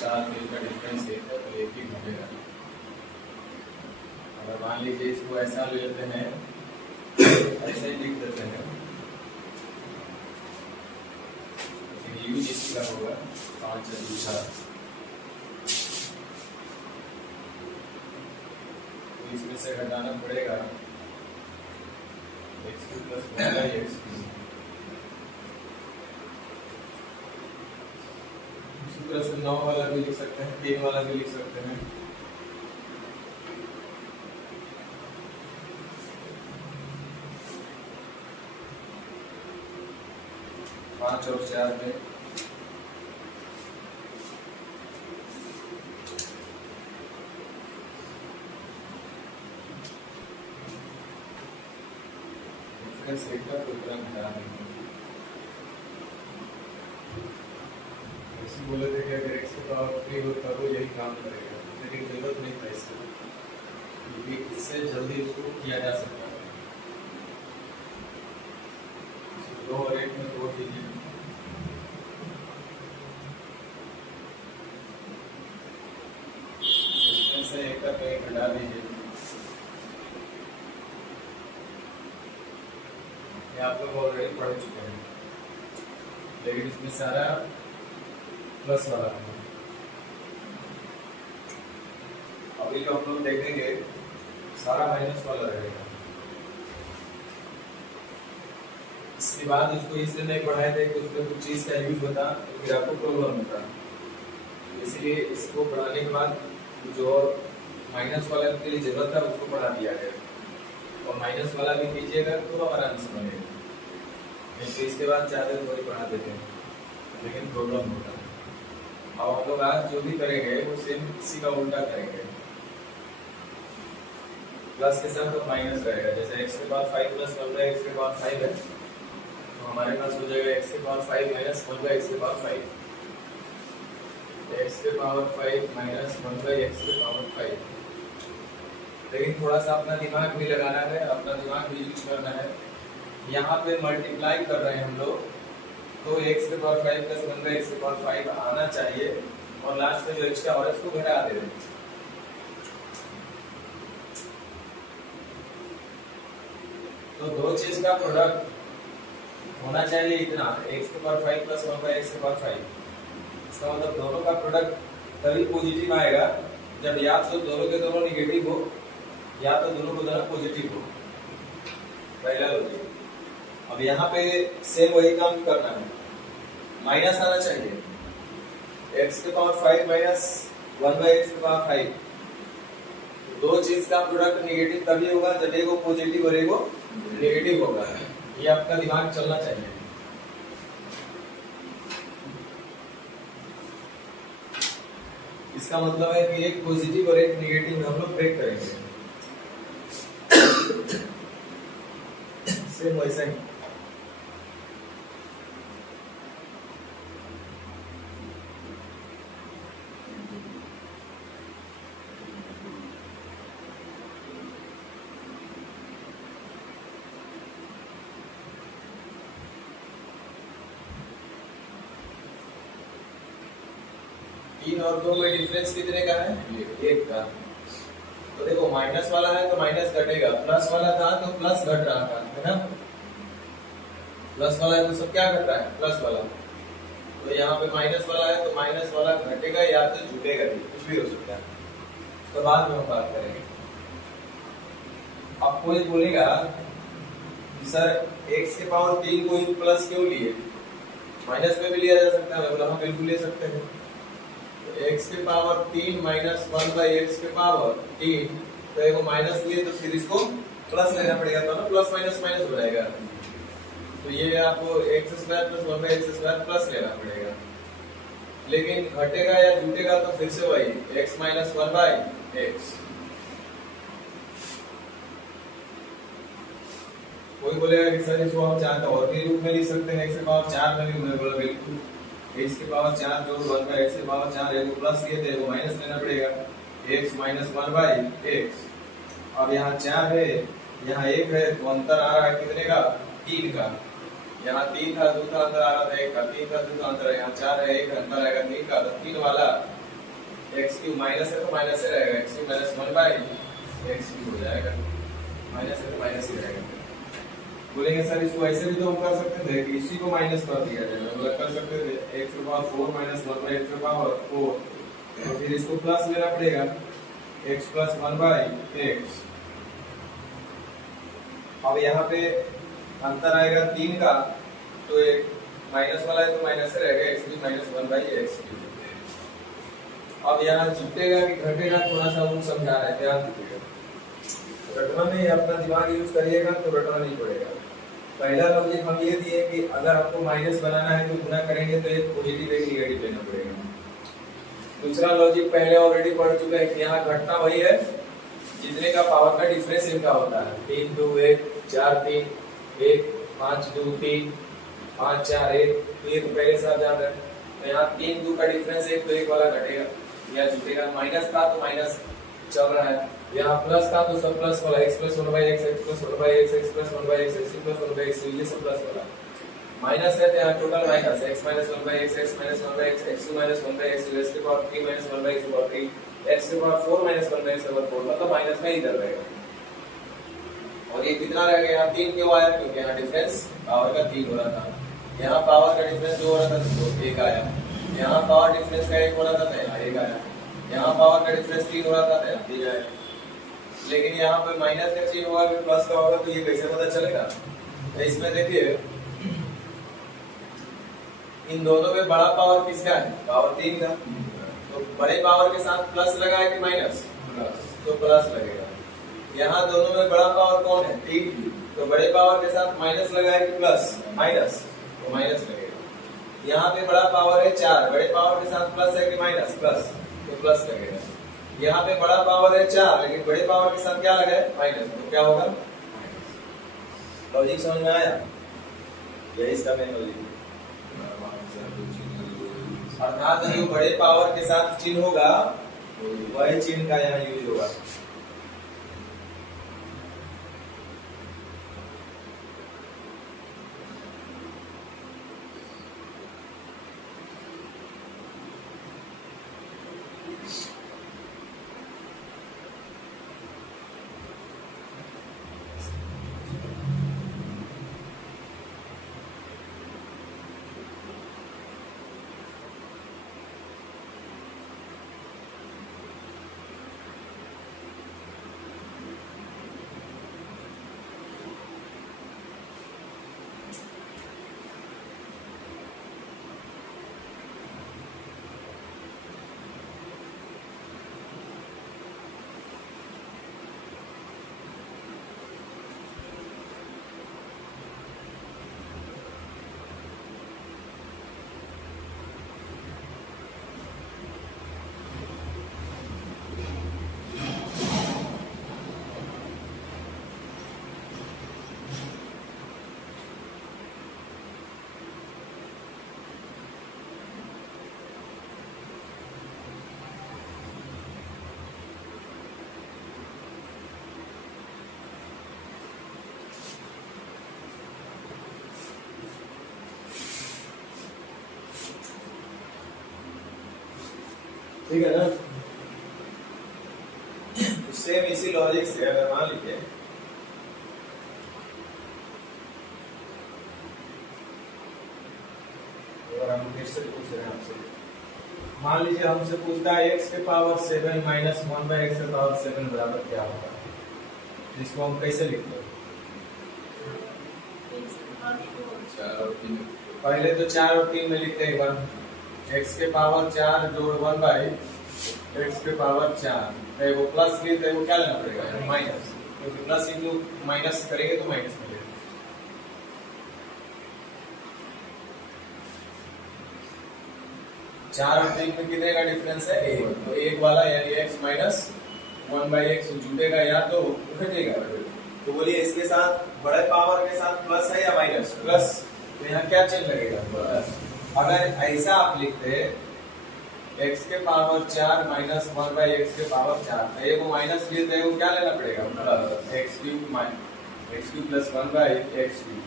4 में का डिफरेंस 1 है तो 1 ही घटेगा। अगर मान लीजिए इसको ऐसा ले लेते हैं, ऐसे ही लिख देते हैं, लेकिन यूज इसका होगा 5 दूसरा, तो इसमें से घटाना पड़ेगा x2 प्लस 1/x3। उसी तरह से 9 वाला भी लिख सकते हैं, 3 वाला भी लिख सकते हैं। पाँच और 4 में एक का कोई क्रम हटा देंगे। बोले थे कि अगर x की पावर 3 होता तो यही काम करेगा, लेकिन जरूरत नहीं था इससे, क्योंकि इससे जल्दी उसको किया जा सकता है। 2 और 1 में तोड़ दीजिए, इसमें से 1 का कहीं घटा दीजिए। ये आप लोग ऑलरेडी पढ़ चुके हैं, लेकिन इसमें सारा प्लस वाला है। अभी जो हम लोग देखेंगे सारा माइनस वाला रहेगा। इसके बाद उसको इसलिए नहीं पढ़ाए थे कि उसमें कुछ चीज का यूज होता तो फिर आपको प्रॉब्लम होता, इसलिए इसको पढ़ाने के बाद जो माइनस वाला के लिए जरूरत था उसको पढ़ा दिया गया, और माइनस वाला भी कीजिएगा तो आराम से बनेगा। तो इसके बाद चाहते थोड़ी पढ़ा देते हैं, लेकिन प्रॉब्लम होता है। अब हम लोग आज जो भी करेंगे वो सेम इसी का उल्टा करेंगे, प्लस के साथ तो माइनस रहेगा। जैसे x के पावर 5 प्लस 1/x के पावर 5 है, तो हमारे पास हो जाएगा x के पावर 5 माइनस 1/x के पावर 5, x के पावर 5 माइनस 1/x के पावर 5। लेकिन थोड़ा सा अपना दिमाग भी लगाना है, अपना दिमाग भी यूज करना है। यहाँ पे मल्टीप्लाई कर रहे हैं हम लोग, तो x के पावर 5 प्लस 1/x के पावर 5 आना चाहिए, और लास्ट में जो एक्स्ट्रा हो रहा है उसको घटा दे दें। तो दो चीज का प्रोडक्ट होना चाहिए इतना, x के पावर 5 प्लस 1/x के पावर 5। इसका मतलब दोनों का प्रोडक्ट तभी पॉजिटिव आएगा जब या तो दोनों के दोनों निगेटिव हो, या तो दोनों को दोनों पॉजिटिव हो। पहला लॉजिक। अब यहाँ पे सेम वही काम करना है, माइनस आना चाहिए। x के पावर 5 माइनस 1/x के पावर 5, दो चीज का प्रोडक्ट नेगेटिव तभी होगा जब एगो पॉजिटिव और एगो नेगेटिव होगा। ये आपका दिमाग चलना चाहिए। इसका मतलब है कि एक पॉजिटिव और एक नेगेटिव में हम लोग ब्रेक करेंगे, सेम वैसा ही। तीन और 2 में डिफरेंस कितने का है? 1 का। तो देखो माइनस वाला है तो माइनस घटेगा, प्लस वाला था तो प्लस घट रहा था, है ना? प्लस वाला है तो सब क्या घट रहा है? प्लस वाला। तो यहाँ पे माइनस वाला है तो माइनस वाला घटेगा या तो जुटेगा भी, कुछ भी हो सकता है। उसके बाद में हम बात करेंगे। अब कोई बोलेगा कि सर x के पावर 3 को प्लस क्यों लिए? माइनस में भी लिया जा सकता है, बोला हम बिल्कुल ले सकते हैं। x के पावर 3 माइनस 1/x के पावर 3, तो एक माइनस लिए तो फिर इसको प्लस लेना पड़ेगा, तो ना प्लस माइनस माइनस हो जाएगा। तो ये आपको x² प्लस 1/x² प्लस लेना पड़ेगा। लेकिन घटेगा या जुटेगा तो फिर से वही x माइनस 1/x। कोई बोलेगा कि सर इसको हम 4 का और भी रूप में लिख सकते हैं, x के पावर 4 में भी। मैं बोला बिल्कुल, x के पावर 4 जो 1/x के पावर 4 है वो प्लस लिए थे, वो माइनस लेना पड़ेगा, x माइनस 1/x। अब यहाँ 4 है, यहाँ 1 है, तो अंतर आ रहा है कितने का? 3 का। यहाँ 3 था, दूसरा अंतर आ रहा था 1 का, 3 का दूसरा अंतर है, यहाँ 4 है, 1 अंतर आएगा 3 का, तो 3 वाला एक्स क्यूब माइनस है तो माइनस से रहेगा, x cube minus 1 by x cube हो जाएगा, माइनस है तो माइनस ही रहेगा। बोलेंगे सर इसको ऐसे भी तो हम कर सकते थे कि इसी को माइनस कर दिया जाए, मतलब कर सकते थे x की पावर 4 माइनस 1 बाई x की पावर 4, तो फिर इसको प्लस लेना पड़ेगा x प्लस 1 बाई x। अब यहाँ पे अंतर आएगा 3 का, तो एक माइनस वाला है तो माइनस से रहेगा, x भी माइनस 1 बाई x। अब यहाँ जीतेगा कि घटेगा थोड़ा सा वो समझा रहा है, ध्यान दीजिएगा, रटना नहीं, अपना दिमाग यूज करिएगा तो रटना नहीं पड़ेगा। पहला लॉजिक हम ये दिए कि अगर आपको माइनस बनाना है तो गुना करेंगे तो एक पॉजिटिव एक निगेटिव लेना पड़ेगा। दूसरा लॉजिक पहले ऑलरेडी पढ़ चुके हैं कि यहाँ घटना वही है जितने का पावर का डिफरेंस इनका होता है, 3 2 1 4 3 1 5 2 3 5 4 1, तो ये तो पहले से आप जान रहे हैं। तो यहाँ 3 2 का डिफरेंस 1 तो 1 वाला घटेगा या जुटेगा, माइनस था तो माइनस चल रहा है, यहाँ प्लस था तो सब प्लस वाला, x plus 1 by x, x plus 1 by x, x plus 1 by x, x plus 1 by x, ये सब प्लस वाला। माइनस है तो यहाँ total minus, x minus 1 by x, x minus 1 by x, x minus 1 by x, x की power 3 minus 1 by x power 3, x की power 4 minus 1 by x power 4, मतलब minus में इधर रहेगा। और ये कितना रह गया, यहाँ 3 क्यों आया, क्योंकि यहाँ डिफरेंस पावर का 3 हो रहा था, यहाँ पावर का डिफरेंस 2 हो रहा था तो 1 आया, यहाँ पावर डिफरेंस का 1 हो रहा था तो यहाँ 1 आया, यहाँ पावर का डिफरेंस 3 हो रहा था तो यहाँ 3 आया। लेकिन यहाँ पे माइनस का चीज होगा फिर प्लस का होगा, तो ये कैसे पता चलेगा, तो इसमें देखिए इन दोनों में बड़ा पावर किसका है, पावर 3 का, तो बड़े पावर के साथ प्लस लगा है कि माइनस, तो प्लस लगेगा। यहाँ दोनों में बड़ा पावर कौन है, 3, तो बड़े पावर के साथ माइनस लगा है कि प्लस, माइनस, तो माइनस लगेगा। यहाँ पे बड़ा पावर है 4, बड़े पावर के साथ प्लस है कि माइनस, प्लस, तो प्लस लगेगा। यहाँ पे बड़ा पावर है 4 लेकिन बड़े पावर के साथ क्या लगा है, माइनस, तो क्या होगा, लॉजिक समझ में आया, यही इसका मेन लॉजिक। अर्थात जो बड़े पावर के साथ चिन्ह होगा वही चिन्ह का यहाँ यूज होगा। ठीक है ना, तो सेम इसी लॉजिक से अगर मान लीजिए और हम फिर से पूछ रहे हैं आपसे, मान लीजिए हमसे पूछता है x के पावर 7 माइनस 1 बाई x के पावर 7 बराबर क्या होगा, इसको हम कैसे लिखते हैं, पहले तो 4 और 3 में लिखते हैं 1, x के पावर 4 जोड़ 1 बाई x के पावर 4, तो वो प्लस लिए तो वो क्या लेना पड़ेगा, माइनस, क्योंकि प्लस इंटू माइनस करेंगे तो माइनस मिलेगा। चार और 3 में कितने का डिफरेंस है, 1, तो 1 वाला यानी x माइनस 1 बाई x जुटेगा या तो घटेगा, तो बोलिए इसके साथ बड़े पावर के साथ प्लस है या माइनस, प्लस, तो यहाँ क्या चिन्ह लगेगा, अगर ऐसा आप लिखते x के पावर 4 माइनस 1 बाई x के पावर 4, तो ये वो माइनस लिए थे वो क्या लेना पड़ेगा, x cube minus x cube plus 1 by x cube.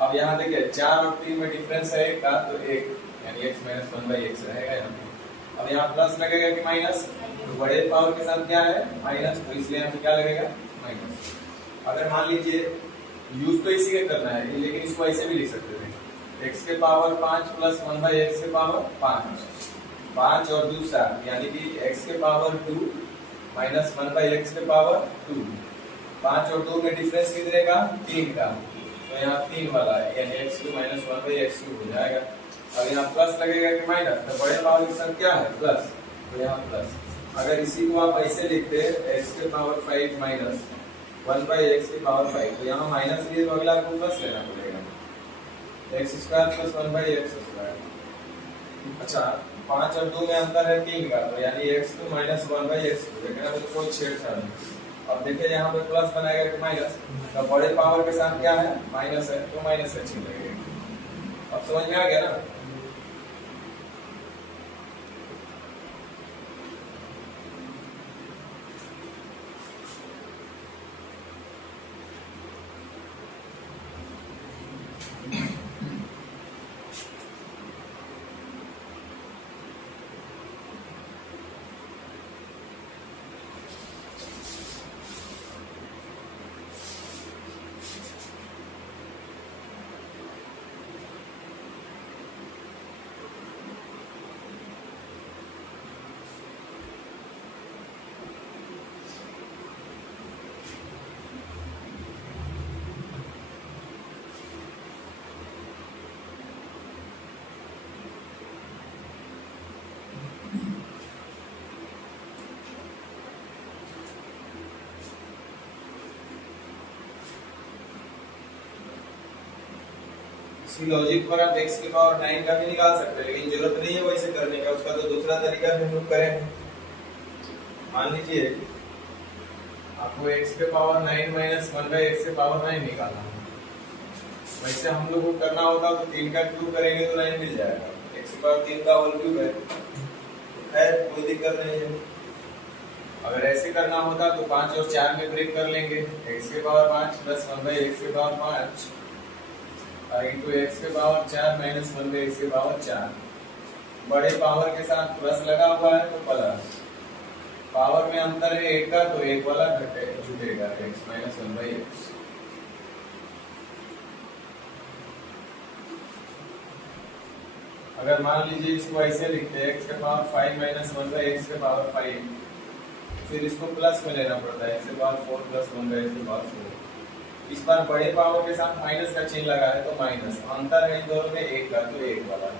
अब यहाँ देखिए 4 और 3 में डिफरेंस है 1 का, तो 1 यानी x माइनस 1 बाई x रहेगा यहाँ पे। अब यहाँ प्लस लगेगा कि माइनस, तो बड़े पावर के साथ क्या है माइनस, तो इसलिए यहाँ पे क्या लगेगा माइनस। अगर मान लीजिए यूज तो इसी का करना है, लेकिन इसको ऐसे भी लिख सकते थे x के पावर 5 प्लस 1/x के पावर 5 और दूसरा यानी कि x के पावर 2 माइनस 1/x के पावर 2। 5 और 2 में डिफरेंस कितने का 3 का, तो यहाँ 3 वाला है यानी x2 माइनस 1/x2 हो जाएगा। अब यहाँ प्लस लगेगा कि माइनस, तो बड़े पावर के साथ क्या है प्लस, तो यहाँ प्लस। अगर इसी को आप ऐसे लिखते हैं x के पावर 5 माइनस 1/x के पावर 5, तो यहाँ माइनस लिए तो अगला आपको प्लस लेना पड़ेगा, x square plus 1/x square. अच्छा 5 और 2 में अंतर है 3 का, तो यानी x2 माइनस 1/x2, देखना तो कोई छेड़छाड़ नहीं। अब देखिए यहाँ पे प्लस बनाएगा कि माइनस, तो बड़े पावर के साथ क्या है माइनस है, तो माइनस का चिन्ह लगेगा। अब समझ में आ गया ना। इसी लॉजिक पर आप x की पावर 9 का भी निकाल सकते हैं, लेकिन जरूरत नहीं है वैसे करने का, उसका तो दूसरा तरीका भी हम लोग करें। मान लीजिए आपको x के पावर 9 माइनस 1/x के पावर 9 निकालना है, वैसे हम लोग को करना होगा तो 3 का क्यूब करेंगे तो 9 मिल जाएगा, x की पावर 3 का होल क्यूब है, खैर कोई दिक्कत नहीं है। अगर ऐसे करना होता तो 5 और 4 में ब्रेक कर लेंगे, x के पावर 5 प्लस 1/x के पावर 5 इंटू x के पावर 4 माइनस 1/x के पावर 4। बड़े पावर के साथ प्लस लगा हुआ है तो प्लस, पावर में अंतर है 1 का, तो 1 वाला जुटेगा x माइनस 1/x। अगर मान लीजिए इसको ऐसे लिखते हैं x के पावर 5 माइनस 1/x के पावर 5, फिर इसको प्लस में लेना पड़ता है x के पावर 4 प्लस 1/x के पावर 4। इस बार बड़े पावर के साथ माइनस का चिन्ह लगा है तो माइनस, अंतर है इन दोनों में 1 का, तो 1 वाला।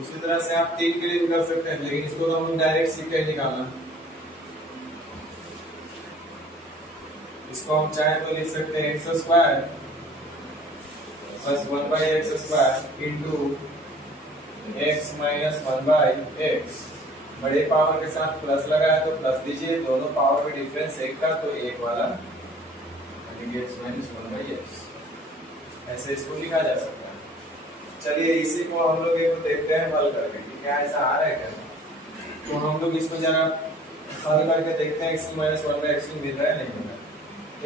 उसी तरह से आप 3 के लिए भी कर सकते हैं, लेकिन इसको तो हम डायरेक्ट सीख के निकालना। इसको हम चाहे तो लिख सकते हैं x square plus 1/x square into x minus 1/x। बड़े पावर के साथ प्लस लगा है तो प्लस दीजिए, दोनों पावर में डिफरेंस 1 का, तो 1 वाला x माइनस 1/x। ऐसे इसको लिखा जा सकता है। चलिए इसी को हम लोग एक देखते हैं हल करके कि क्या ऐसा आ रहा है क्या। तो हम लोग इसको जरा हल करके देखते हैं, x माइनस 1/x मिल रहा है नहीं मिल रहा है।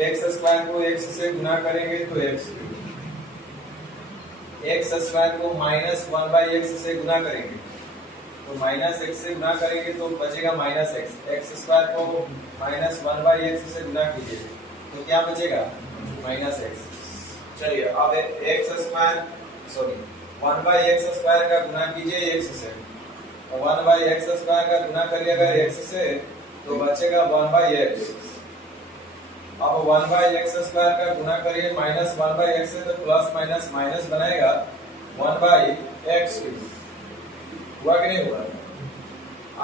x स्क्वायर को x से गुना करेंगे तो x स्क्वायर को माइनस 1/x से गुना करेंगे तो माइनस x से गुना करेंगे तो बचेगा माइनस x स्क्वायर को माइनस 1/x से गुना कीजिए तो क्या बचेगा माइनस x। चलिए अब x स्क्वायर 1/x स्क्वायर का गुना कीजिए x से, तो 1/x स्क्वायर का गुना करिए अगर x से तो बचेगा 1/x। अब 1/x स्क्वायर का गुना करिए माइनस 1/x से तो प्लस माइनस माइनस बनाएगा 1/x हुआ कि नहीं हुआ।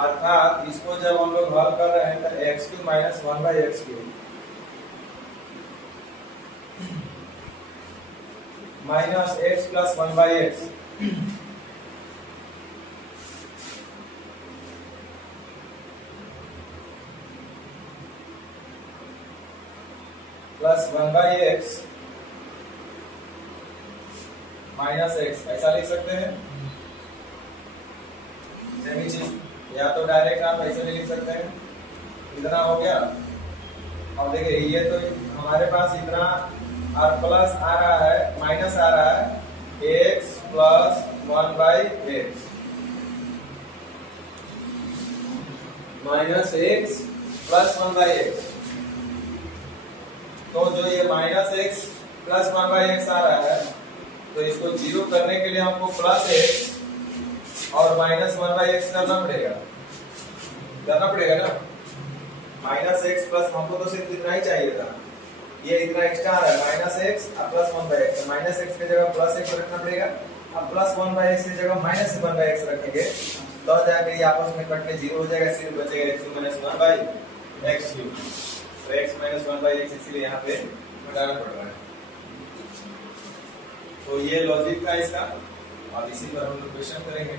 अर्थात इसको जब हम लोग हल कर रहे हैं तो x3 minus 1/x3 minus x plus 1/x plus 1/x minus x, ऐसा लिख सकते हैं। सेम ही चीज, या तो डायरेक्ट आप ऐसे भी लिख सकते हैं, इतना हो गया। और देखिए ये तो हमारे पास इतना और प्लस आ रहा है, माइनस आ रहा है x plus 1/x minus x plus 1/x। तो जो ये माइनस x प्लस 1/x आ रहा है, तो इसको जीरो करने के लिए हमको प्लस x और माइनस 1/x करना पड़ेगा ना। माइनस x प्लस, हमको तो सिर्फ इतना ही चाहिए था, ये इतना एक्स्ट्रा आ रहा है माइनस x और प्लस 1/x। माइनस x की जगह प्लस x रखना पड़ेगा, अब प्लस 1/x की जगह माइनस 1/x रखेंगे तो जाके ये आपस में कट के जीरो हो जाएगा, सिर्फ बचेगा x माइनस 1/x। तो x माइनस 1/x इसलिए यहाँ पे घटाना पड़ रहा है। तो ये लॉजिक था इसका, और इसी पर हम लोग क्वेश्चन करेंगे।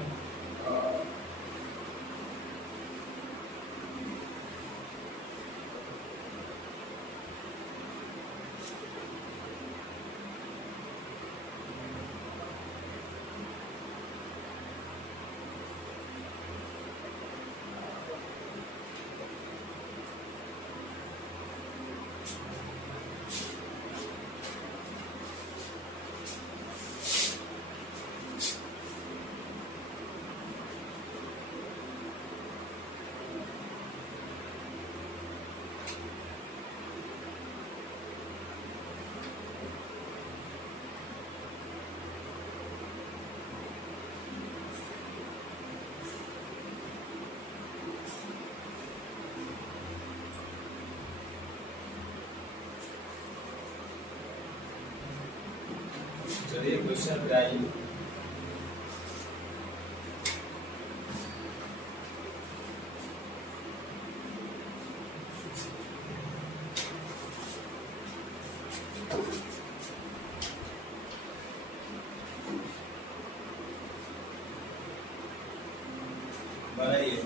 चलिए क्वेश्चन पे आइए। बनाइए।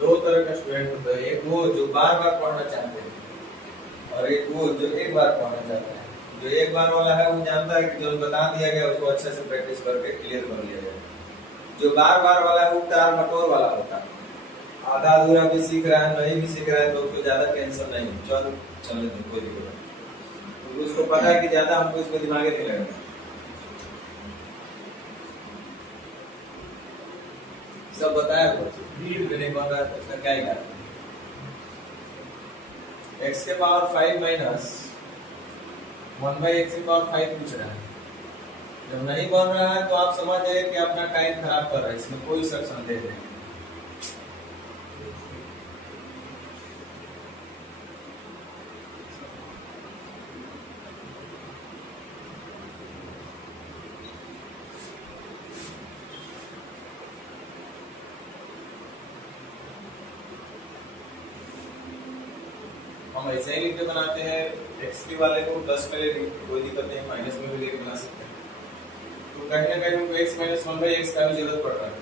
दो तरह का स्टूडेंट होता है, एक वो जो बार बार पढ़ना चाहते हैं और एक वो जो एक बार पढ़ना चाहता है। जो एक बार वाला है वो जानता है कि जो बता दिया गया उसको अच्छे से प्रैक्टिस करके क्लियर कर लिया जाए। जो बार बार वाला है वो टार मटोर वाला होता है, आधा अधूरा भी सीख रहा है, नहीं भी सीख रहा है तो उसको ज्यादा टेंशन नहीं, चलने दो, कोई दिक्कत नहीं। तो उसको पता है कि ज्यादा हमको इसको दिमाग नहीं लगेगा। सब बताया रीड नहीं बन रहा है, उसका क्या ही करना। x के पावर 5 माइनस 1/x की पावर 5 पूछ रहा है। जब नहीं बन रहा है तो आप समझ जाइए कि अपना टाइम खराब कर रहा है, इसमें कोई शक संदेह नहीं। हम ऐसे ही लिख के बनाते हैं, एक्स के वाले को प्लस में लेके कोई दिक्कत नहीं, माइनस में भी लेके बना सकते हैं। तो कहीं ना कहीं हमको x minus one by x का भी जरूरत पड़ रहा है।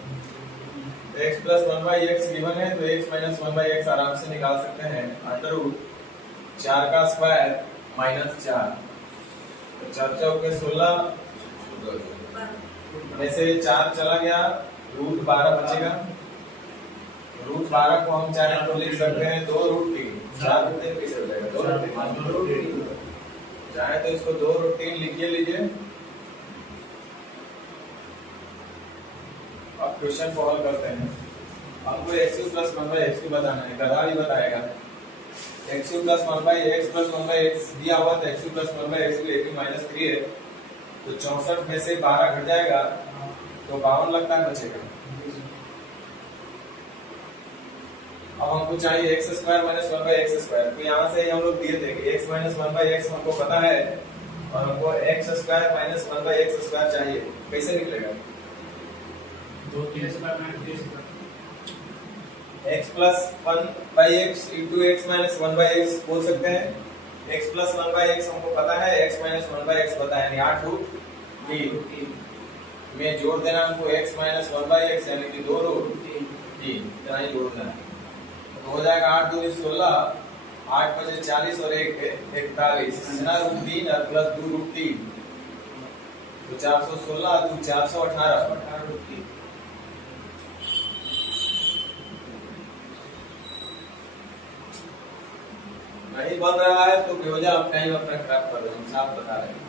तो x plus one by x given है, तो x minus one by x आराम से निकाल सकते हैं। अंडर रूट 4 का स्क्वायर माइनस 4, तो 4 चौके 16 में से 4 चला गया, रूट 12 बचेगा। रूट 12 को हम चाहे तो लिख सकते हैं 2 रूट 3, 4 रूट 3 कैसे हो जाएगा, 2 रूट 3, चाहे तो इसको 2 रूट 3 लिखिए लीजिए। अब क्वेश्चन को हल करते हैं। हमको x cube plus 1 by x cube बताना है, गधा भी बताएगा। x cube plus 1 by x plus 1 by x दिया हुआ था, x cube plus 1 by x की रेटिंग माइनस 3 है, तो 64 में से 12 घट जाएगा तो 52 लगता है बचेगा। अब हमको चाहिए x square minus 1 by x square, तो यहाँ से हम लोग दिए थे कि x माइनस 1 बाई एक्स हमको पता है और हमको x square minus 1 by x square चाहिए। कैसे निकलेगा? x plus 1 by x into x minus 1 by x बोल सकते हैं। x प्लस 1 बाई एक्स हमको पता है, x माइनस 1 बाई एक्स पता है, 8 रूट 3 में जोड़ देना हमको x माइनस 1 बाई एक्स यानी कि 2 रूट 3 इतना ही जोड़ देना है, तो हो जाएगा 8 दूनी 16, 8 बजे 40 और 1 41 ना, रूट 3 और प्लस 2 रूट 3, तो 416 2 418 रूट 3। नहीं बन रहा है तो बेवजह आप टाइम अपना खराब कर रहे हैं, हम साफ बता रहे हैं।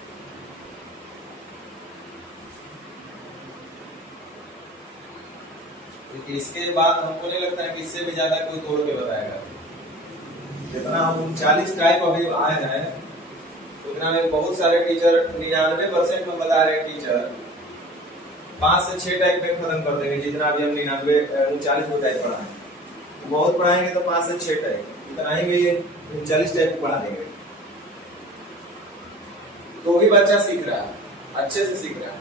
क्योंकि इसके बाद हमको नहीं लगता है कि इससे भी ज्यादा कोई तोड़ के बताएगा। जितना हम 40 टाइप अभी आए हैं उतना में बहुत सारे टीचर 99% में बता रहे टीचर 5 से 6 टाइप में खत्म कर देंगे। जितना भी हम 39 को टाइप पढ़ाएं, बहुत पढ़ाएंगे तो 5 से 6 टाइप, इतना ही में ये 39 टाइप को पढ़ा देंगे। तो भी बच्चा सीख रहा है, अच्छे से सीख रहा है,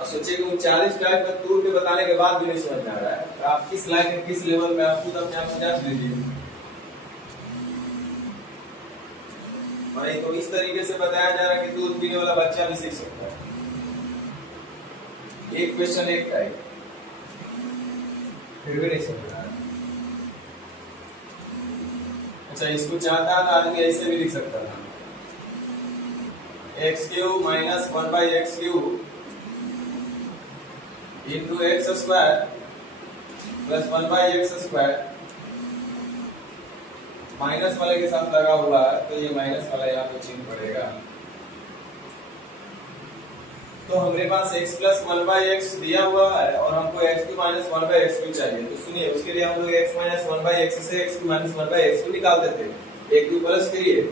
और सोचिए कि 39 टाइप में तोड़ के बताने के बाद भी नहीं समझ में आ रहा है, तो आप किस लायक है, किस लेवल में, आप खुद अपने आप जांच लीजिए। नहीं तो इस तरीके से बताया जा रहा है कि दूध पीने वाला बच्चा भी सीख सकता है। एक क्वेश्चन एक टाइप, फिर भी नहीं समझ रहा है। अच्छा, इसको चाहता था आदमी ऐसे भी लिख सकता था, x cube minus 1 by x cube into x square plus 1 by x square, minus वाले के साथ लगा हुआ है तो ये माइनस वाला यहाँ पे चिन्ह पड़ेगा। तो हमारे पास x प्लस 1 बाई एक्स दिया हुआ है और हमको x cube minus 1 by x cube चाहिए। तो सुनिए, उसके लिए हम लोग x माइनस 1 बाई एक्स से x cube minus 1 by x cube निकाल देते हैं, एक क्यूब प्लस करिए,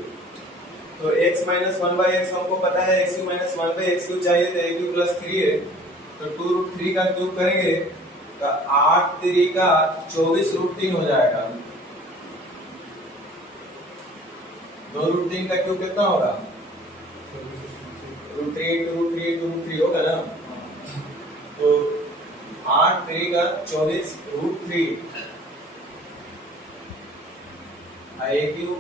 तो x माइनस 1 बाई एक्स हमको पता है, x cube minus 1 by x cube चाहिए, तो एक क्यूब प्लस करिए, तो 2 रूट 3 का क्यूब करेंगे तो 8 3 का 24 रूट 3 हो जाएगा। 2 रूट 3 का क्यूब कितना होगा? Root 3 into root 3 into root 3 होगा ना, तो 8 3 का 24 रूट 3, a क्यूब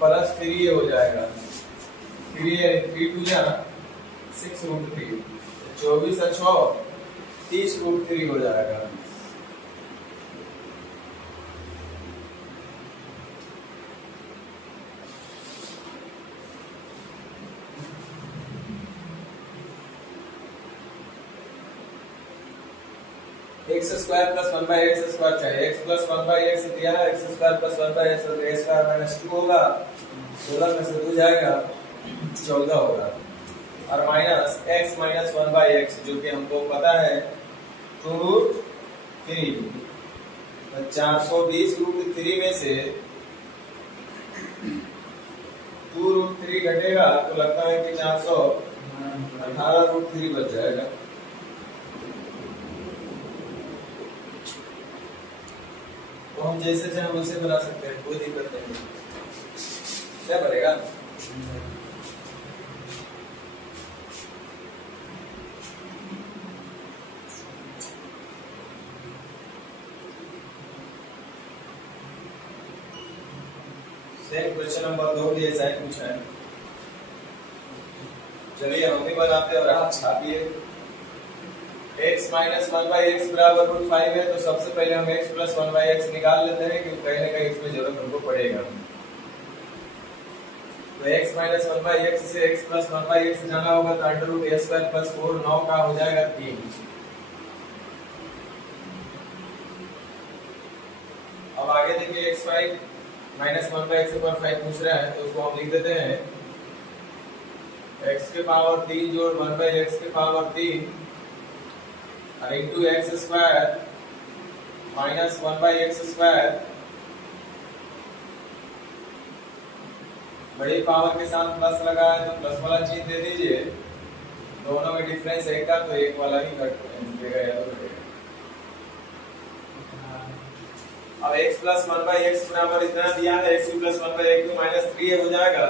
प्लस 3 हो जाएगा, 3 2 जा 6 रूट 3, 24 और 6 30 रूट 3 हो जाएगा। X square plus 1 by x square चाहिए, एक्स प्लस 1 बाई एक्स दिया है, x square plus 1 by x square minus 2 होगा, 16 में से 2 जाएगा 14 होगा, और minus x minus 1 by x जो कि हमको पता है 2 रूट 3, 420 रूट 3 में से 2 रूट 3 घटेगा तो लगता है कि 418 रूट 3 बच जाएगा। तो हम जैसे चाहे वैसे बना सकते हैं, कोई दिक्कत नहीं। क्या बनेगा? सेम क्वेश्चन नंबर 2 भी ऐसा ही पूछा है। चलिए हम भी बनाते और आप छापिए। x माइनस 1/x बराबर रूट 5 है, तो सबसे पहले हम x प्लस 1/x निकाल लेते हैं, क्योंकि कहीं ना कहीं इसमें जरूरत हमको पड़ेगा। तो x माइनस 1/x से x प्लस 1/x जाना होगा, तो under root a square plus 4 9 का हो जाएगा 3। अब आगे देखिए x5 माइनस 1/x ऊपर 5 पूछ रहा है, तो उसको हम लिख देते हैं x के पावर 3 जोड़ 1/x के पावर 3 और into x square minus 1/x square, बड़ी पावर के साथ प्लस लगा है तो प्लस वाला चीज दे दीजिए। दोनों में डिफरेंस एक का, तो एक वाला ही घटेगा या तो घटेगा। अब x प्लस 1/x बराबर इतना दिया है, x प्लस 1/x माइनस 3 हो जाएगा,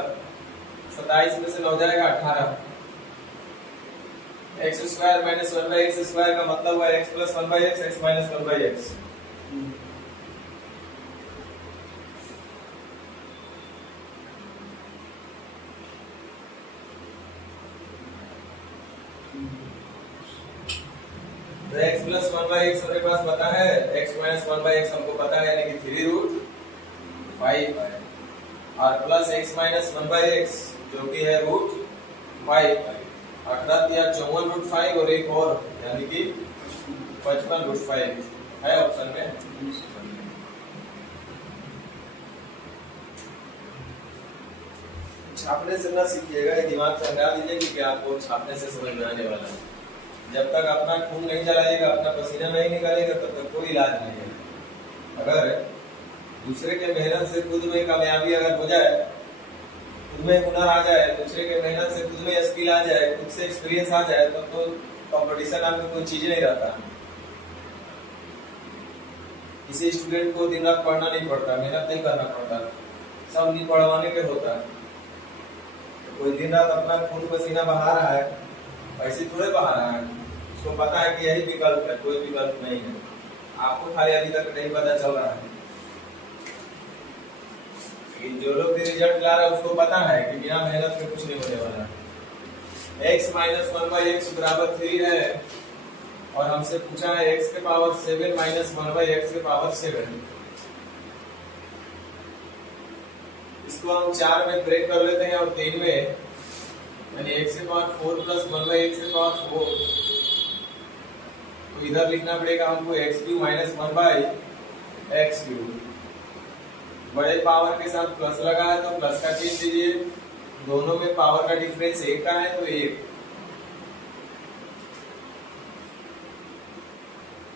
27 में से 9 जाएगा 18। x square minus 1/x square का मतलब हुआ x plus 1/x x minus 1/x। तो x प्लस 1/x हमारे पास पता है, x माइनस 1/x हमको पता है, यानी कि 3√5 और प्लस x माइनस 1/x जो कि है √5, 18 या 54√5 और एक और यानी कि 55√5 है ऑप्शन में। छापने से ना सीखिएगा, ये दिमाग से हटा दीजिए कि आपको छापने से समझ में आने वाला है। जब तक अपना खून नहीं जलाइएगा, अपना पसीना नहीं निकालेगा, तब तक कोई इलाज नहीं है। अगर दूसरे के मेहनत से खुद में कामयाबी अगर हो जाए, खुद में हुनर आ जाए, दूसरे के मेहनत से खुद में स्किल आ जाए, खुद से एक्सपीरियंस आ जाए, तब तो कंपटीशन नाम की कोई चीज नहीं रहता। किसी स्टूडेंट को दिन रात पढ़ना नहीं पड़ता, मेहनत नहीं करना पड़ता, सब नहीं पढ़वाने के होता है। कोई दिन रात अपना खून पसीना बहा रहा है, ऐसे थोड़े बहा रहा है, उसको पता है कि यही विकल्प है, कोई विकल्प नहीं है। आपको खाली अभी तक नहीं पता चल रहा है। जो लोग भी रिजल्ट ला रहा है उसको पता है कि बिना मेहनत के कुछ नहीं होने वाला है। x माइनस 1/x बराबर 3 है और हमसे पूछा है x के पावर 7 माइनस 1/x के पावर 7। इसको हम 4 में ब्रेक कर लेते हैं और 3 में, यानी x के पावर 4 प्लस 1/x के पावर 4, तो इधर लिखना पड़ेगा हमको x³ माइनस 1/x³। बड़े पावर के साथ प्लस लगा है तो प्लस का चिन्ह दीजिए, दोनों में पावर का डिफरेंस एक का है तो 1।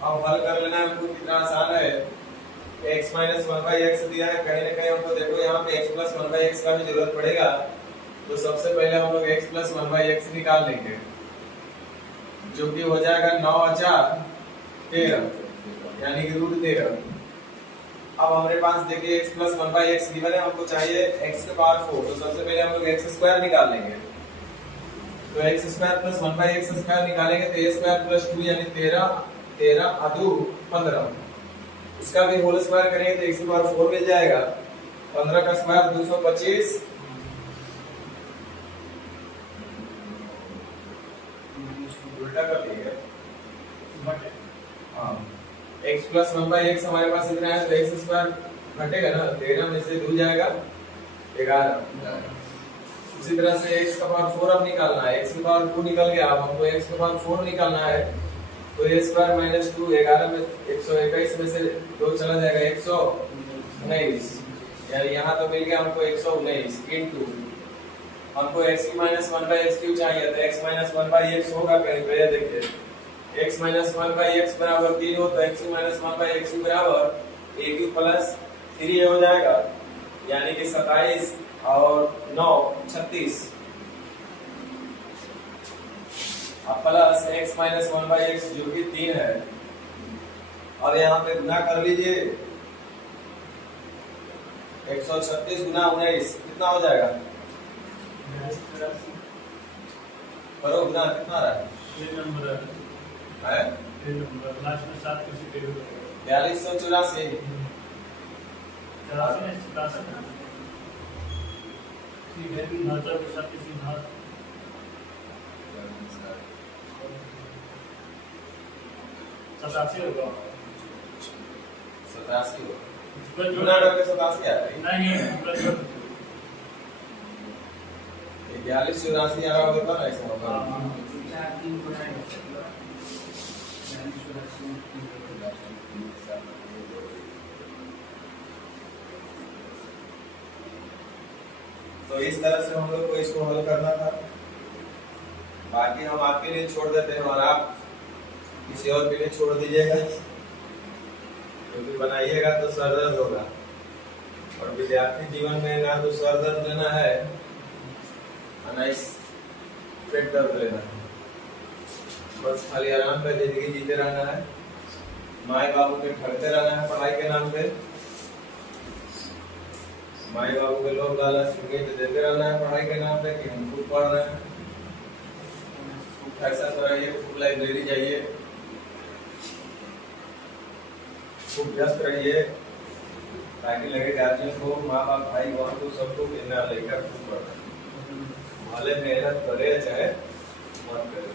अब हल कर लेना हमको, कितना आसान है। x माइनस 1/x दिया है, कहीं ना कहीं हमको देखो यहाँ पे x प्लस 1/x का भी जरूरत पड़ेगा, तो सबसे पहले हम लोग x प्लस 1/x निकाल लेंगे, जो कि हो जाएगा 9 × 4 13, यानी कि √13। अब हमारे पास देखिए x प्लस 1/x गिवन है, हमको चाहिए x के पावर 4, तो सबसे पहले हम लोग x स्क्वायर निकाल लेंगे। तो x square plus 1/x square निकालेंगे तो a स्क्वायर प्लस 2 यानी 13 अदू 15, इसका भी होल स्क्वायर करेंगे तो x की पावर 4 मिल जाएगा। 15 का स्क्वायर 225, उल्टा कर दिए। हाँ, x प्लस 1/x हमारे पास इतना है तो x स्क्वायर घटेगा ना, 13 में से 2 जाएगा 11। उसी तरह से x का पावर 4 अब निकालना है, x की पावर 2 निकल गया, अब हमको x की पावर 4 निकालना है, तो a स्क्वायर माइनस 2 11 में 121 में से 2 चला जाएगा 119, यानी यहाँ तो मिल गया हमको 119 इंटू हमको x की माइनस 1/x³ चाहिए, तो x माइनस 1/x होगा कहीं पे, देखिए x माइनस 1/x बराबर 3 हो तो x की माइनस 1/x बराबर a³ प्लस 3 हो जाएगा, यानी कि 27 और 9 36, अब प्लस x माइनस 1/x जो कि 3 है। अब यहाँ पे गुना कर लीजिए, 136 गुना 19 कितना हो जाएगा, करो गुना, कितना आ रहा है, 4284। ढांचा के साथ किसी घात 87 होगा 87 होगा प्लस जुना डॉट के 87 आ रही नहीं प्लस 42 84 आ रहा होगा तो ना ऐसा होगा तो इस तरह से हम लोग को इसको हल करना था। बाकी हम आपके लिए छोड़ देते हैं और आप किसी और के लिए छोड़ दीजिएगा, क्योंकि बनाइएगा तो सर दर्द होगा और विद्यार्थी जीवन में ना तो सर दर्द लेना है ना इस पेट दर्द लेना है। बस खाली आराम से जिंदगी जीते रहना है, माए बाबू के ठगते रहना है पढ़ाई के नाम पे, माए बाबू के लोग लालच सुगेत देते रहना है पढ़ाई के नाम पे कि हम खूब पढ़ रहे हैं। खूब पैसा रहिए, खूब लाइब्रेरी जाइए, खूब व्यस्त रहिए, ताकि लगे गार्जियन को, माँ बाप, भाई बहन को, सबको मेरा लड़का खूब पढ़ रहा है, भले मेहनत करे चाहे मत करे।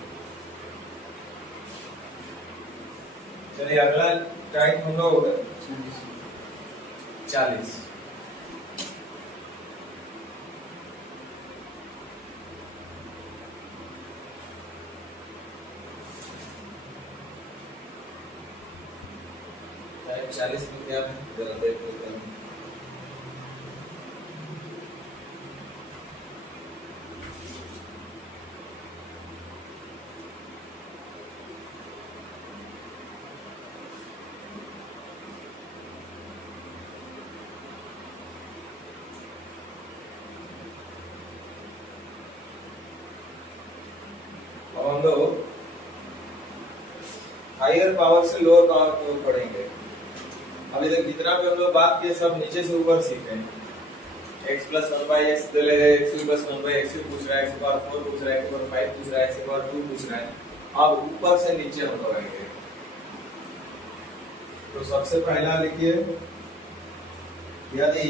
चलिए अगला टाइम हम लोग 40। टाइम 40 में क्या है जरा देख लेते हैं। हम लोग हायर पावर से लोअर पावर की ओर पढ़ेंगे। अभी तक जितना भी हम लोग बात किए सब नीचे से ऊपर सीख रहे हैं। x प्लस 1/x दे ले, x प्लस 1/x पूछ रहा है, x पावर 4 पूछ रहा है, x पावर 5 पूछ रहा है, x पावर 2 पूछ रहा है। अब ऊपर से नीचे हम लोग आएंगे। तो सबसे पहला लिखिए, यदि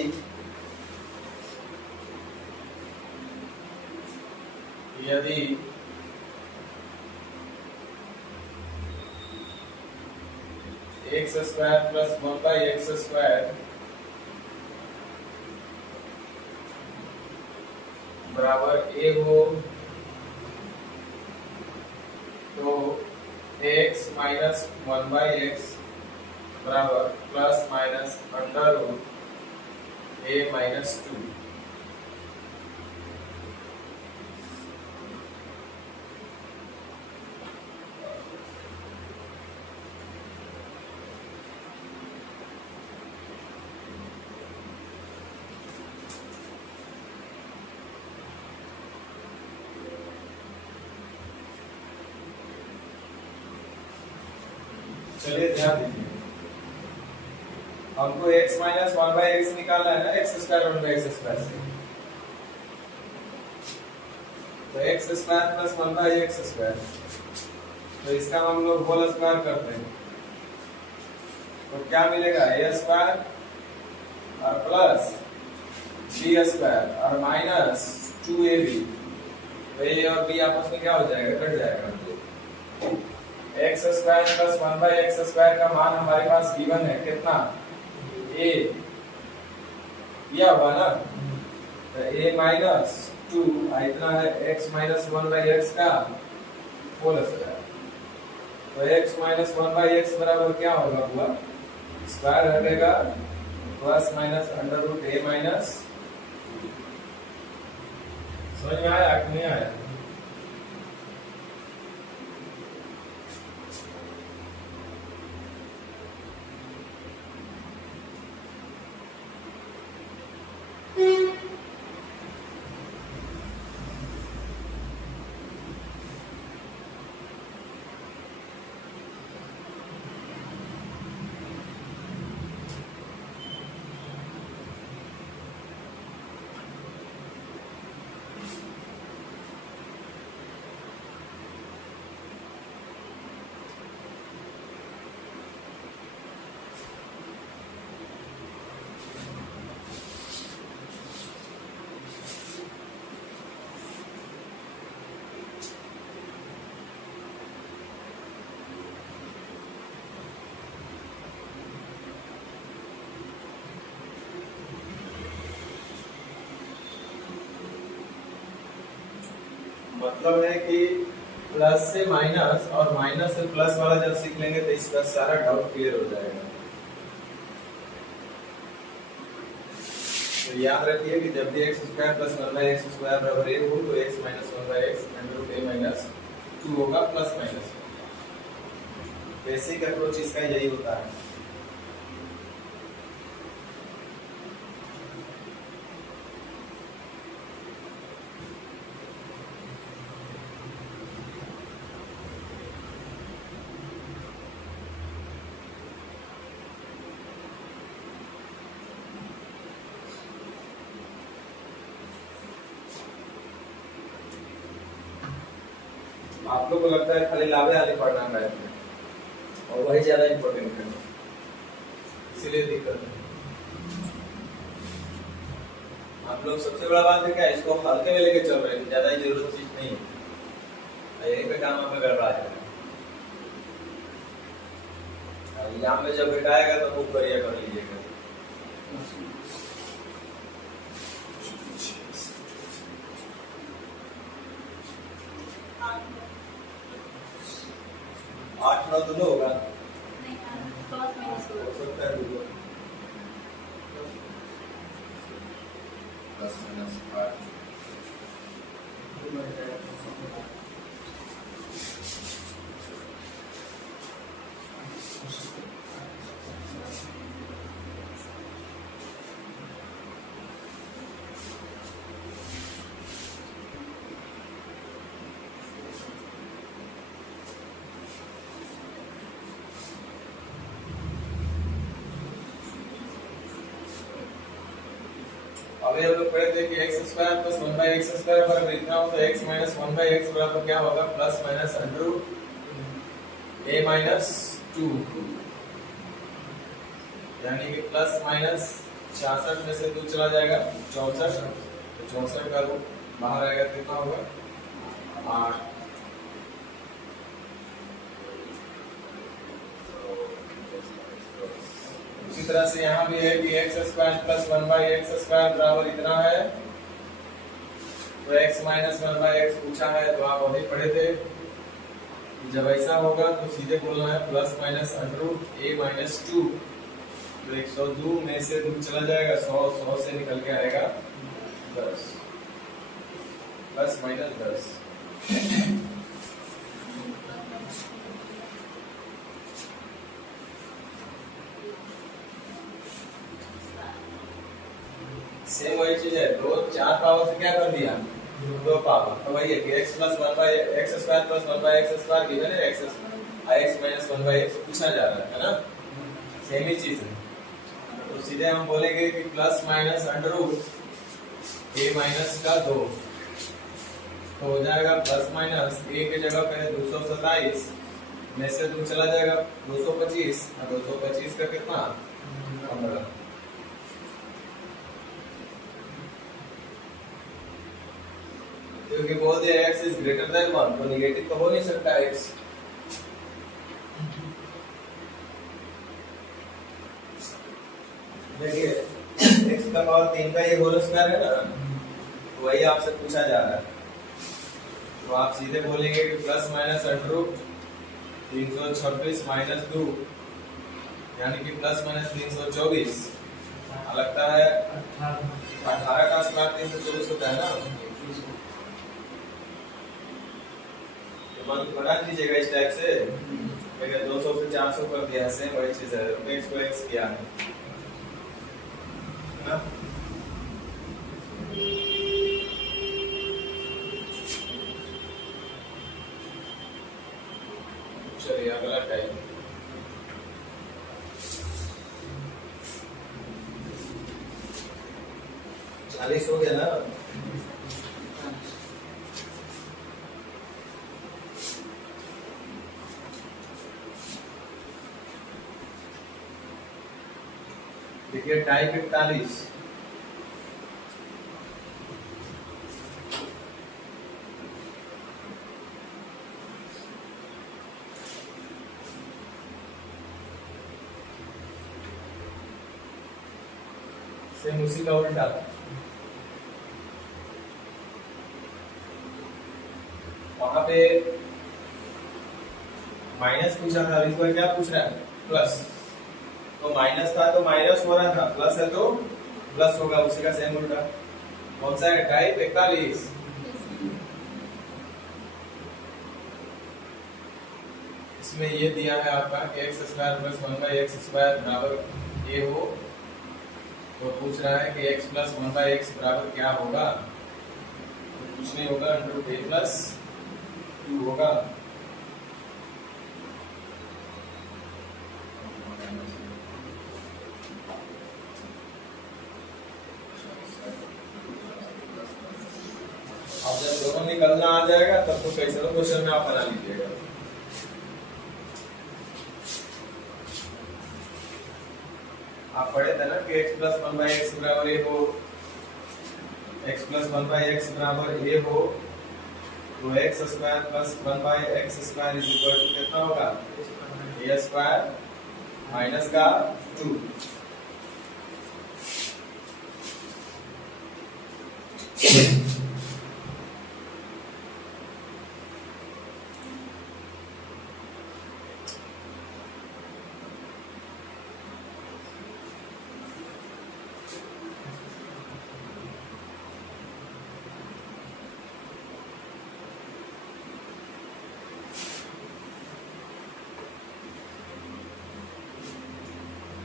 x square plus 1/x square बराबर a हो तो x माइनस 1/x बराबर plus minus under root a minus 2। चलिए ध्यान दीजिए, हमको x माइनस 1/x निकालना है ना, x स्क्वायर 1/x स्क्वायर से। तो x square plus 1/x square, तो इसका हम लोग होल स्क्वायर करते हैं तो क्या मिलेगा, a स्क्वायर और प्लस b स्क्वायर और माइनस 2ab। तो a और b आपस में क्या हो जाएगा, कट जाएगा। x square plus 1/x square का मान हमारे पास गिवन है कितना, a दिया हुआ ना, तो a माइनस 2 इतना है x माइनस 1/x का होल स्क्वायर। तो x माइनस 1/x बराबर क्या होगा, हुआ स्क्वायर हटेगा plus minus under root a minus. समझ में आया कि नहीं आया? मतलब है कि प्लस से माइनस और माइनस से प्लस वाला जब सीख लेंगे तो इसका सारा डाउट क्लियर हो जाएगा। तो याद रखिए कि जब भी x square plus one by x square बराबर 1 हो तो x minus one by x under root a minus 2 होगा प्लस माइनस। बेसिक अप्रोच इसका यही होता है। आप लोग को लगता है खाली लाभे आने पढ़ना है और वही ज्यादा इम्पोर्टेंट है, इसीलिए दिक्कत है। आप लोग सबसे बड़ा बात है क्या, इसको हल्के में लेके चल रहे हैं, ज्यादा ही जरूरत चीज नहीं है, यही पे काम आपका गड़बड़ा है। यहाँ में जब घटाएगा तो खूब बढ़िया कर लीजिएगा। आठ 9 दोनों होगा, हो सकता है दोनों प्लस माइनस 8। अभी हम लोग पढ़े थे कि x square plus one by x square बराबर इतना हो तो x minus one by x बराबर क्या होगा, plus minus under root a minus 2, यानी कि प्लस माइनस 66 में से 2 चला जाएगा 64, तो 64 का रूट बाहर आएगा, कितना होगा 8। इसी तरह से यहाँ भी है कि x square plus one by x square बराबर इतना है, तो x minus one by x पूछा है तो आप अभी पढ़े थे, जब ऐसा होगा तो सीधे बोलना है plus minus under root a minus 2, तो 102 में से 2 चला जाएगा 100 से निकल के आएगा 10, प्लस माइनस 10। सेम वही चीज है, 2 4 पावर से क्या कर दिया 2 पावर, तो वही है कि x plus one by x square plus one by x square given है, x minus one by x पूछा जा रहा है ना, सेम ही चीज है। तो सीधे हम बोलेंगे कि plus minus under root a minus का 2, तो हो जाएगा प्लस माइनस ए के जगह पे 227 में से 2 चला जाएगा 225, और 225 का कितना 15। क्योंकि बोल दिया x इज ग्रेटर देन 1, तो निगेटिव तो हो नहीं सकता x। देखिए x का पावर 3 का ये होल स्क्वायर है ना, तो वही आपसे पूछा जा रहा है, तो आप सीधे बोलेंगे कि plus minus under root 326 minus 2, यानी कि प्लस माइनस 324, लगता है 18 का स्क्वायर 324 होता है ना, बना दीजिएगा इस टाइप से, 200 से 400 कर दिया, सेम वही चीज है, x को x किया है ना। चलिए अगला टाइप, चालीस हो गया ना। देखिए टाइप 41, सेम उसी का उल्टा, वहां पे माइनस पूछा था, इस बार क्या पूछ रहा है? प्लस। तो माइनस था तो माइनस हो रहा था, प्लस है तो प्लस होगा, उसी का सेम उल्टा। कौन सा है? टाइप 41। इसमें ये दिया है आपका कि x square plus 1/x square बराबर ये हो, तो पूछ रहा है कि x प्लस 1/x बराबर क्या होगा? तो कुछ नहीं होगा, √a प्लस 2 होगा। अब जब दोनों निकलना आ जाएगा तब तो कैसे तो क्वेश्चन में आप बना लीजिएगा। आप पढ़े थे ना कि x प्लस 1/x बराबर ये हो, x प्लस 1/x बराबर ये हो, तो x square plus 1/x square is equal to कितना होगा? a स्क्वायर माइनस का 2।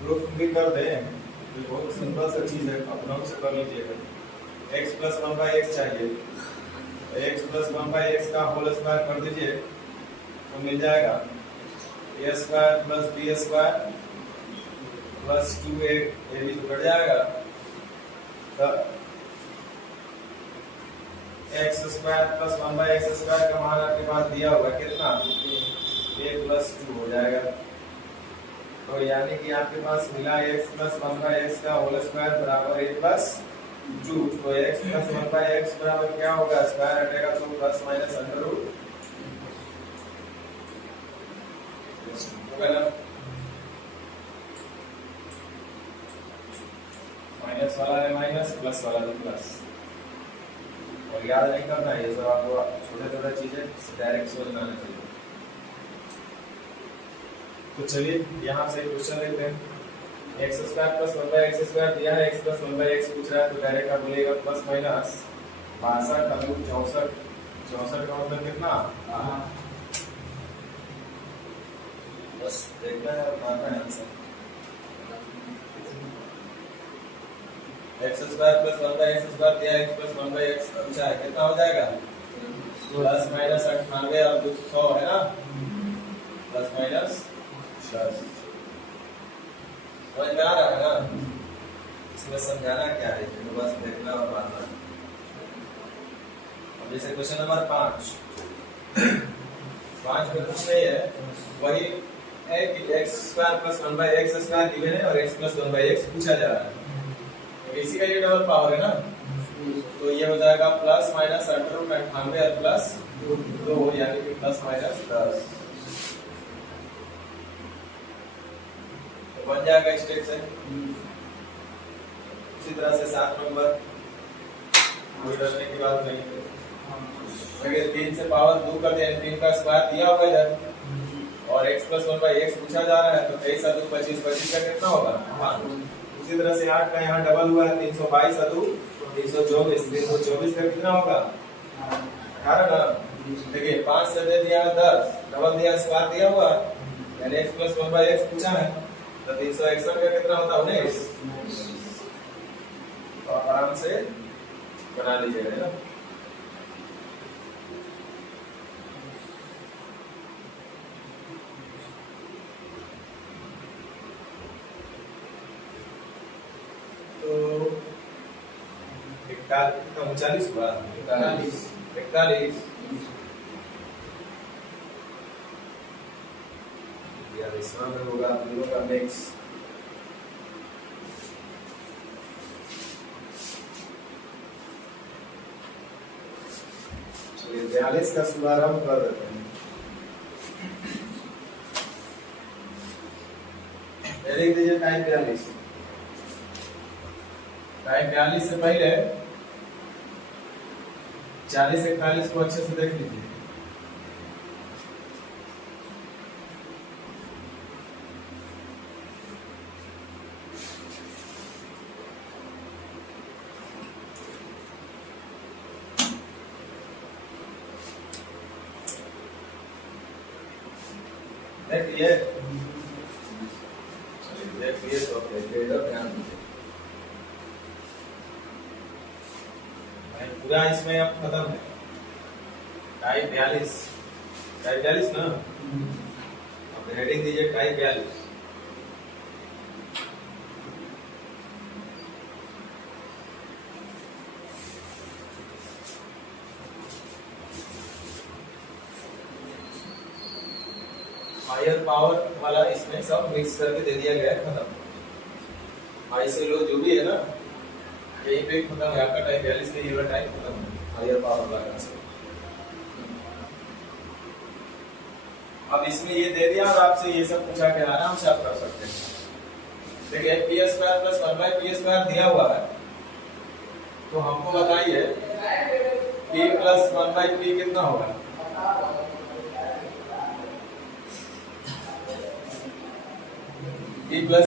प्रूफ भी कर दें, ये बहुत सिंपल सा चीज है, अपनों से कर लीजिएगा। x प्लस 1/x चाहिए, x प्लस 1/x का होल स्क्वायर कर दीजिए तो मिल जाएगा a square plus b square plus 2a, ये भी तो कट जाएगा। तो x square plus 1/x square का मान आपके पास दिया होगा कितना? a प्लस 2 हो जाएगा। तो यानी कि आपके पास मिला x प्लस 1/x का होल स्क्वायर बराबर a प्लस 2। तो x प्लस 1/x बराबर क्या होगा? स्क्वायर हटेगा तो प्लस माइनस अंडर रूट होगा ना। माइनस वाला है माइनस, प्लस वाला है प्लस। और याद नहीं करना है, ये सब आपको छोटे छोटे चीजें डायरेक्ट समझ में आना चाहिए। तो चलिए यहाँ से क्वेश्चन लेते हैं। x square plus 1/x square दिया है, x प्लस 1/x पूछ रहा है, तो डायरेक्ट आप बोलिएगा प्लस माइनस 62 64। 64 का मतलब कितना? बस देखना है और मानना है answer. x square plus 1/x square दिया है, x प्लस 1/x पूछा है, कितना हो जाएगा? प्लस माइनस 98 और 100 है ना, प्लस माइनस 10। समझ में आ रहा है ना? इसमें समझाना क्या है, तो बस देखना और मानना। अब जैसे क्वेश्चन नंबर 5 में कुछ नहीं है, वही है कि x square plus 1/x square given है और x प्लस 1/x पूछा जा रहा है। तो इसी का ये डबल पावर है ना, तो ये हो जाएगा प्लस माइनस अंडर रूट 98 और प्लस 2, यानी कि प्लस माइनस 10। बन जाएगा स्टेप से। उसी तरह से 7 नंबर, कोई डरने की बात नहीं है। अगर 3 से पावर 2 कर दें, 3 का स्क्वायर दिया होगा इधर और x प्लस 1/x पूछा जा रहा है, तो 23 और 2 25, 25 का कितना होगा? 5। उसी तरह से 8 का यहाँ डबल हुआ है, 322 और 2 324, 324 का कितना होगा? 18 ना। देखिए 5 से दे दिया 10, डबल दिया, स्क्वायर दिया हुआ, यानी x प्लस 1/x पूछा है, तो 361 का कितना होता है? 19। तो आप आराम से बना लीजिएगा ना। तो 39 हुआ, 41 इसमें में होगा दोनों का मिक्स। चलिए 42 का शुभारंभ कर देते हैं। लिख दीजिए टाइम 42। टाइम 42 से पहले 40 41 को अच्छे से देख लीजिए। दिए देख लिए तो ध्यान दीजिए भाई, पूरा इसमें अब खत्म है। टाइप 42 ना, अब हेडिंग दीजिए टाइप 42। हायर पावर वाला इसमें सब मिक्स करके दे दिया गया है, खत्म। हाई से लो जो भी है ना, यही पे खत्म है आपका टाइप 42 में, ये वाला टाइप खत्म है हायर पावर वाला से। अब इसमें ये दे दिया और आपसे ये सब पूछा के आराम से आप कर सकते हैं। देखिए P square plus 1/p square दिया हुआ है, तो हमको बताइए p प्लस 1/p कितना होगा। p plus